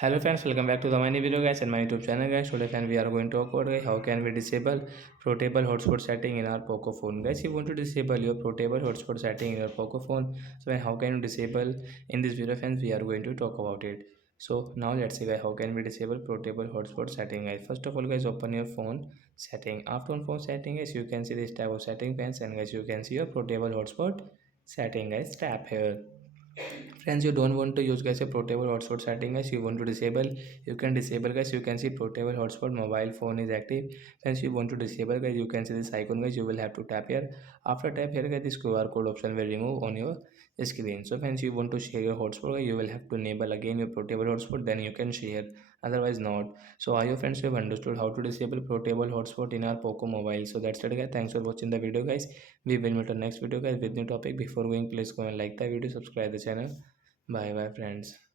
Hello friends, welcome back to the my new video guys and my YouTube channel guys. Today friends we are going to talk about guys, how can we disable portable hotspot setting in our Poco phone. Guys, you want to disable your portable hotspot setting in your Poco phone. So how can you disable? In this video friends we are going to talk about it. So now let's see guys, how can we disable portable hotspot setting guys. First of all guys, open your phone setting. After on phone setting guys, you can see this type of setting pans, and guys you can see your portable hotspot setting guys. Tap here. Friends, you don't want to use guys a portable hotspot setting guys, you want to disable, you can disable guys. You can see portable hotspot mobile phone is active. Friends, you want to disable guys, you can see this icon guys, you will have to tap here. After tap here guys, this QR code option will remove on your screen. So friends, you want to share your hotspot guys, you will have to enable again your portable hotspot, then you can share, otherwise not. So I hope friends you have understood how to disable portable hotspot in our Poco mobile. So that's it guys, thanks for watching the video guys. We will meet on next video guys with new topic. Before going, please go and like the video, subscribe the channel. Bye bye friends.